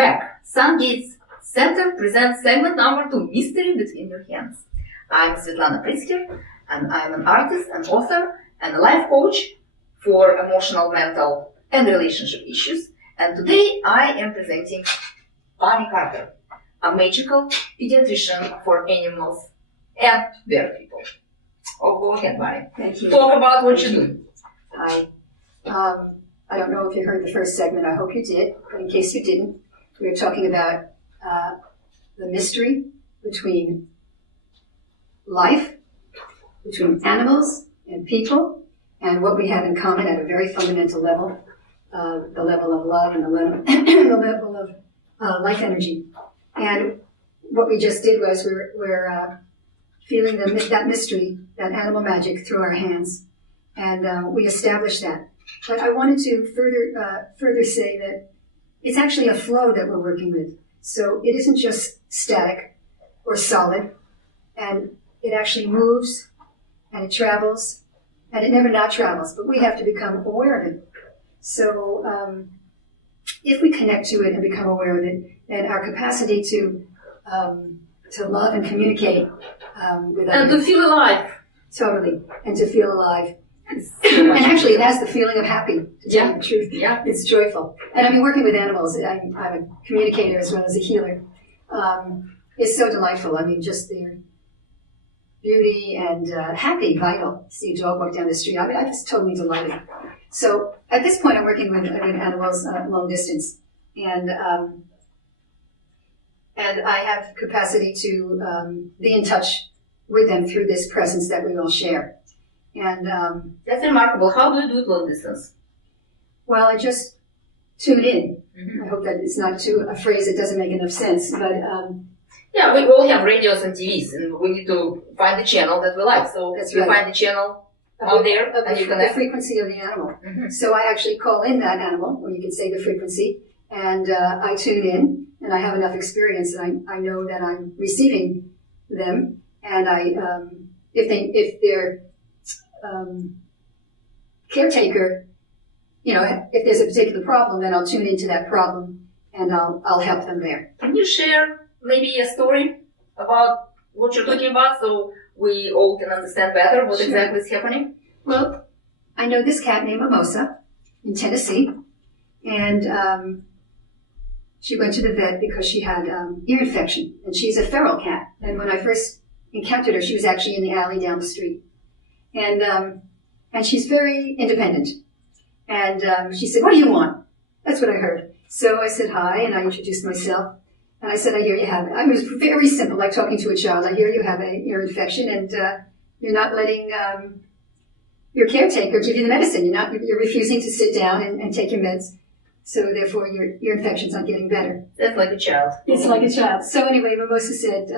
back. Sungate's Center presents segment number 2, Mystery Between Your Hands. I'm Svetlana Pritzker, and I'm an artist, an author, and a life coach for emotional, mental, and relationship issues. And today I am presenting Bunny Carter, a magical pediatrician for animals and bear people. Oh, go ahead, Bunny. Thank you. Talk about what you do. Hi. I don't know if you heard the first segment. I hope you did. But in case you didn't, we were talking about the mystery between life, between animals and people, and what we have in common at a very fundamental level, the level of love and the level of life energy. And what we just did was we're feeling that mystery, that animal magic through our hands, and we established that. But I wanted to further say that it's actually a flow that we're working with. So it isn't just static or solid, and it actually moves, and it travels, and it never not travels, but we have to become aware of it. So if we connect to it and become aware of it, then our capacity to love and communicate with others. And to feel alive. Totally, and to feel alive. And actually, it has the feeling of happy, to tell you the truth. Yeah. It's joyful. And I mean, working with animals, I'm a communicator as well as a healer. It's so delightful. I mean, just their beauty and happy, vital. See a dog walk down the street. I mean, I'm just totally delighted. So at this point, I'm working with animals long distance. And I have capacity to be in touch with them through this presence that we all share. And that's remarkable. How do you do it long distance? Well, I just tune in. Mm-hmm. I hope that it's not a phrase that doesn't make enough sense. But yeah, we all have radios and TVs, and we need to find the channel that we like. So that's you right. find the channel out there, and you connect. The frequency of the animal. Mm-hmm. So I actually call in that animal, or you can say the frequency, and I tune in, and I have enough experience, and I know that I'm receiving them, and if they're caretaker, you know, if there's a particular problem, then I'll tune into that problem and I'll help them there. Can you share maybe a story about what you're talking about so we all can understand better what exactly is happening? Well, I know this cat named Mimosa in Tennessee, and she went to the vet because she had ear infection, and she's a feral cat. And when I first encountered her, she was actually in the alley down the street. And she's very independent. And she said, "What do you want?" That's what I heard. So I said hi, and I introduced myself. And I said, "I hear you have it." I mean, it was very simple, like talking to a child. "I hear you have an ear infection, and you're not letting your caretaker give you the medicine. You're refusing to sit down and take your meds. So therefore, your infection's not getting better." That's like a child. It's like a child. So anyway, Mimosa said,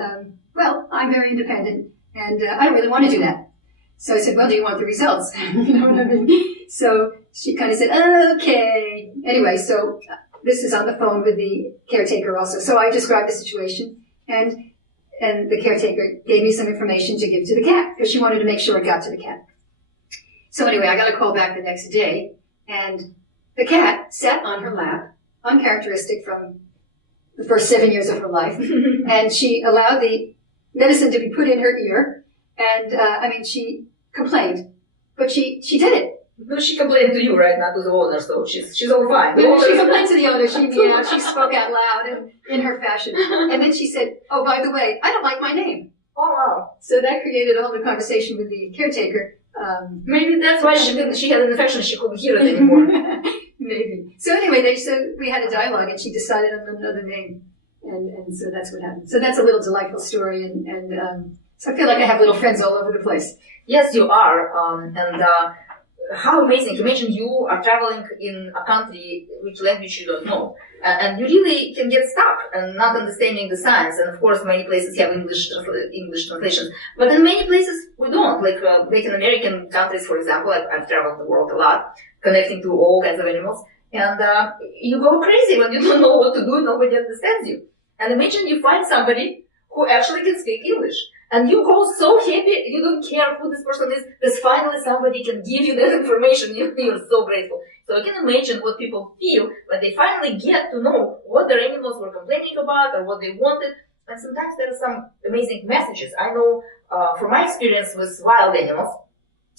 "Well, I'm very independent, and I don't really want to do that." So I said, "Well, do you want the results?" You know what I mean? So she kind of said, "Okay." Anyway, so this is on the phone with the caretaker also. So I described the situation, and the caretaker gave me some information to give to the cat because she wanted to make sure it got to the cat. So anyway, I got a call back the next day, and the cat sat on her lap, uncharacteristic from the first 7 years of her life, and she allowed the medicine to be put in her ear, and I mean, she complained, but she did it. No, she complained to you, right? Not to the owner, so she's all fine. She complained to the owner. She spoke out loud and in her fashion, and then she said, "Oh, by the way, I don't like my name." Oh wow! So that created a whole new conversation with the caretaker. Maybe that's why she had an infection. She couldn't hear it anymore. Maybe. So anyway, we had a dialogue, and she decided on another name, and so that's what happened. So that's a little delightful story, and so I feel like I have little friends all over the place. Yes, you are, and how amazing. Imagine you are traveling in a country which language you don't know, and you really can get stuck and not understanding the signs. And of course, many places have English translations, but in many places we don't. Like Latin American countries, for example, I've traveled the world a lot, connecting to all kinds of animals, and you go crazy when you don't know what to do, nobody understands you. And imagine you find somebody who actually can speak English. And you go so happy, you don't care who this person is, because finally somebody can give you that information, you're so grateful. So I can imagine what people feel when they finally get to know what their animals were complaining about or what they wanted. And sometimes there are some amazing messages. I know from my experience with wild animals,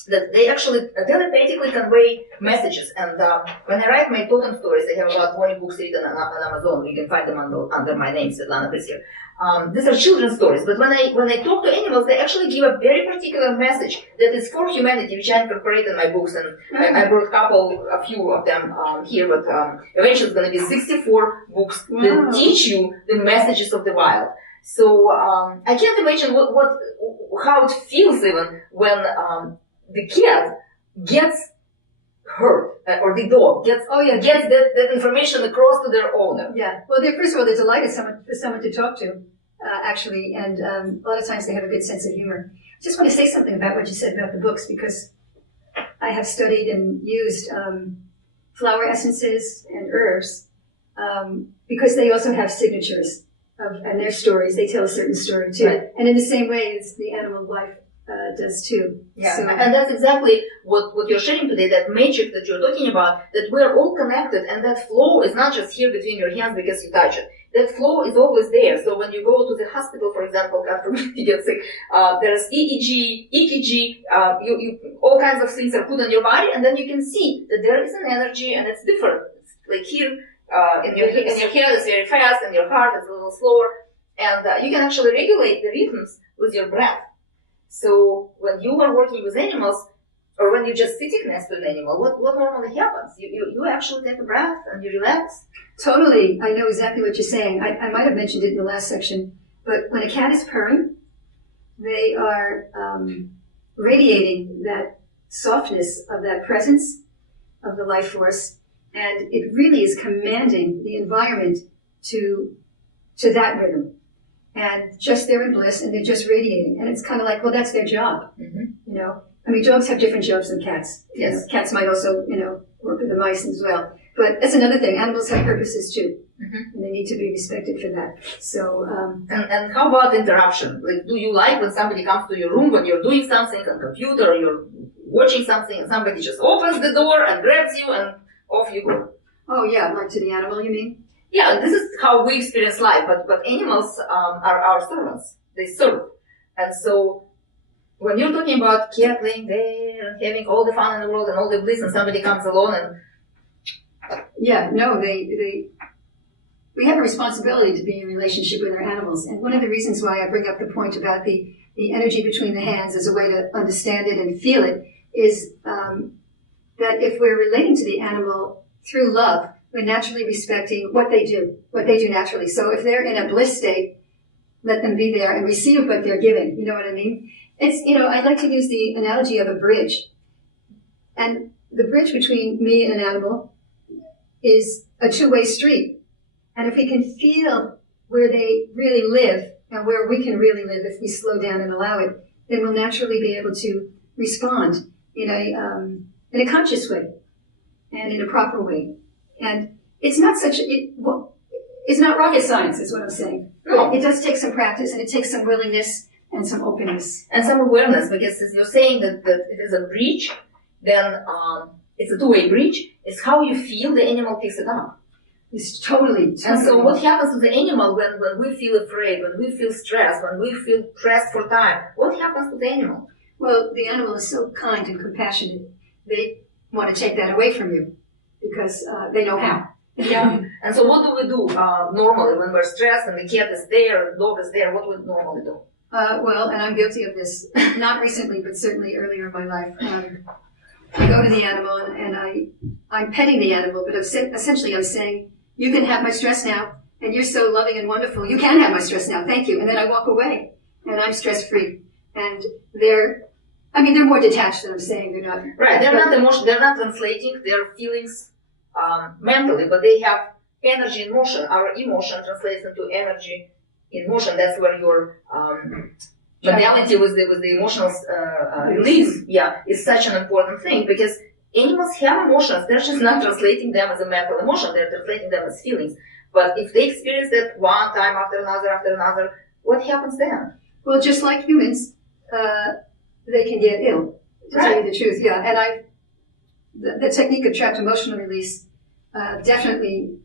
that they actually telepathically convey messages. And when I write my totem stories, I have about 20 books written on Amazon. You can find them under my name, Svetlana Prisker. These are children's stories, but when I talk to animals, they actually give a very particular message that is for humanity, which I incorporate in my books, and I brought a few of them here, but eventually it's going to be 64 books that teach you the messages of the wild. So I can't imagine how it feels even when the cat gets hurt, or the dog gets that information across to their owner. Yeah. Well, first of all, they're delighted for someone to talk to, actually, and a lot of times they have a good sense of humor. I just want to say something about what you said about the books, because I have studied and used flower essences and herbs, because they also have signatures and their stories. They tell a certain story too. Right. And in the same way as the animal life does too. Yeah, so, and that's exactly what you're sharing today, that magic that you're talking about, that we're all connected, and that flow is not just here between your hands because you touch it. That flow is always there. So when you go to the hospital, for example, God forbid you get sick, there's EEG, EKG, all kinds of things are put on your body, and then you can see that there is an energy, and it's different. It's like here, in your head it's very fast, and your heart is a little slower, and you can actually regulate the rhythms with your breath. So when you are working with animals, or when you're just sitting next to an animal, what normally happens? You actually take a breath and you relax. Totally. I know exactly what you're saying. I might have mentioned it in the last section, but when a cat is purring, they are radiating that softness of that presence of the life force, and it really is commanding the environment to that rhythm. And just they're in bliss, and they're just radiating. And it's kind of like, well, that's their job, you know. I mean, dogs have different jobs than cats. Yes. You know, cats might also, work with the mice as well. But that's another thing. Animals have purposes too, and they need to be respected for that. So, and how about interruption? Like, do you like when somebody comes to your room when you're doing something on computer, or you're watching something, and somebody just opens the door and grabs you, and off you go? Oh yeah, like to the animal, you mean? Yeah, this is how we experience life, but animals are our servants. They serve. And so when you're talking about cat laying there and having all the fun in the world and all the bliss, and somebody comes along and... Yeah, no, we have a responsibility to be in relationship with our animals. And one of the reasons why I bring up the point about the energy between the hands as a way to understand it and feel it is that if we're relating to the animal through love, we're naturally respecting what they do naturally. So if they're in a bliss state, let them be there and receive what they're giving. You know what I mean? It's, I like to use the analogy of a bridge. And the bridge between me and an animal is a two-way street. And if we can feel where they really live and where we can really live if we slow down and allow it, then we'll naturally be able to respond in a conscious way and in a proper way. And it's not it's not rocket science, is what I'm saying. No. It does take some practice, and it takes some willingness and some openness. And some awareness, because as you're saying that it is a bridge, then it's a two-way bridge. It's how you feel the animal picks it up. It's totally. And so what happens to the animal when we feel afraid, when we feel stressed, when we feel pressed for time? What happens to the animal? Well, the animal is so kind and compassionate. They want to take that away from you because they know how. Yeah. And so what do we do normally when we're stressed and the cat is there, the dog is there? What would we normally do? Well, and I'm guilty of this, not recently, but certainly earlier in my life. I go to the animal and I'm petting the animal, but essentially I'm saying, you can have my stress now, and you're so loving and wonderful. You can have my stress now, thank you. And then I walk away, and I'm stress-free. And they're more detached than I'm saying. They're not. Right, they're not translating their feelings mentally, but they have energy in motion. Our emotion translates into energy in motion. That's where your modality with the emotional release, is such an important thing, because animals have emotions. They're just not translating them as a mental emotion. They're translating them as feelings. But if they experience that one time after another, what happens then? Well, just like humans, they can get ill, to tell you the truth. Yeah, and the technique of trapped emotional release definitely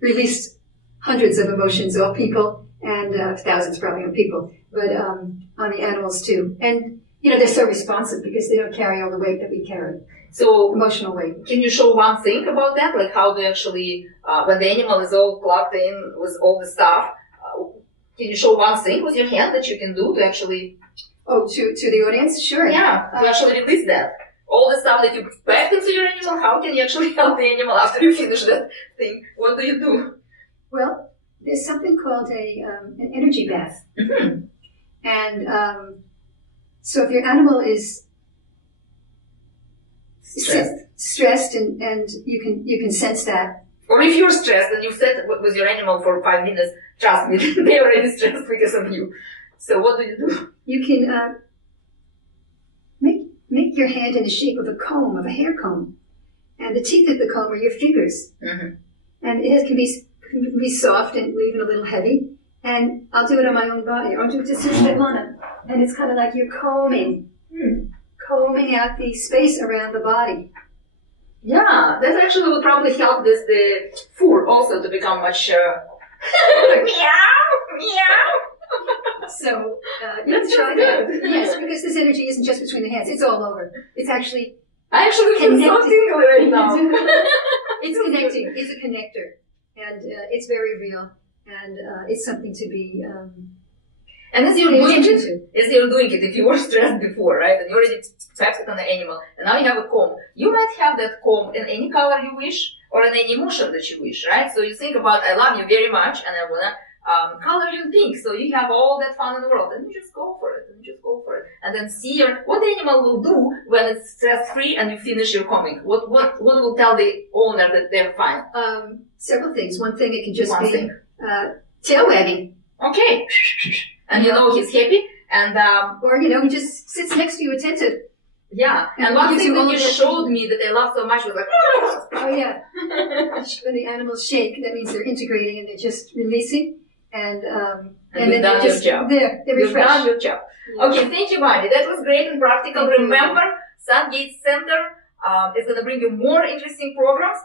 released hundreds of emotions off people and thousands probably on people, but on the animals too. And, they're so responsive because they don't carry all the weight that we carry. So, emotional weight. Can you show one thing about that? Like how do you actually, when the animal is all plugged in with all the stuff, can you show one thing with your hand that you can do to actually... Oh, to the audience? Sure. Yeah, to actually release that. All the stuff that you packed into your animal, how can you actually help the animal after you finish that thing? What do you do? Well, there's something called an energy bath. Mm-hmm. And so if your animal is stressed and you can sense that. Or if you're stressed and you sit with your animal for 5 minutes, trust me, they're already stressed because of you. So what do you do? You can make your hand in the shape of a comb, of a hair comb. And the teeth of the comb are your fingers. Mm-hmm. And it can be soft and even a little heavy. And I'll do it on my own body. I'll do it just and it's kind of like you're combing out the space around the body. Yeah, that actually would probably help the fur also to become much meow, meow. So let's try that. Yes, because this energy isn't just between the hands; it's all over. It's actually I actually feel so tingly right now. It's connecting. It's a connector, and it's very real, and it's something to be. And as you're doing it, if you were stressed before, right, and you already tapped it on the animal, and now you have a comb, you might have that comb in any color you wish, or in any emotion that you wish, right? So you think about, I love you very much, and I wanna color you in pink, so you have all that fun in the world, and you just go for it, and then see what the animal will do when it's stress-free and you finish your combing. What will tell the owner that they're fine? Several things. One thing, it can just be tail wagging. Okay. And he's happy, and or he just sits next to you attentive. Yeah, and one thing that you showed me that I love so much was like, oh yeah, when the animals shake, that means they're integrating and they're just releasing, and then you've done your job. They're You've done your job. Yeah. Okay, thank you, Mandy. That was great and practical. Remember, Sun Gates Center is going to bring you more interesting programs.